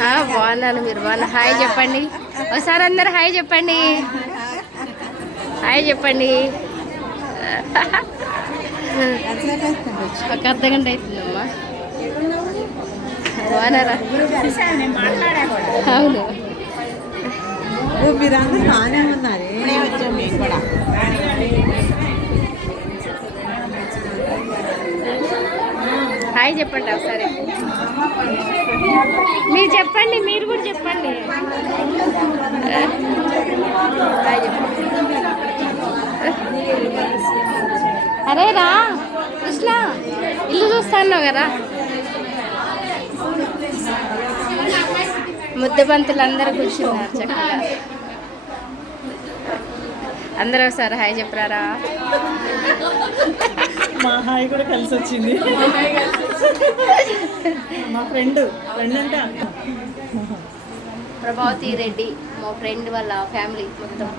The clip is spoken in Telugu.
ఆ, బాగున్నాను మీరు బాగున్నా. హాయ్ చెప్పండి. ఒకసారి అందరు హాయ్ చెప్పండి. హాయ్ చెప్పండి. ఒక అర్ధ గంట అవుతుందమ్మా. బాగున్నారా? అవును. మీరందరూ బాగానే ఉన్నారే? హాయ్ చెప్పండి ఒకసారి. మీరు చెప్పండి మీరు కూడా చెప్పండి. హాయ్ చెప్పండి అరే రా కృష్ణ ఇల్లు చూస్తాను కదా. ముద్దబంతులు అందరూ కూర్చున్నారు చక్కగా. అందరూ ఒకసారి హాయ్ చెప్పరారా? మా హాయ్ కూడా కలిసి వచ్చింది. మా ఫ్రెండ్ ఫ్రెండ్ అంటే అక్క. ప్రభావతి రెడ్డి మా ఫ్రెండ్ వాళ్ళ ఫ్యామిలీ మొత్తం.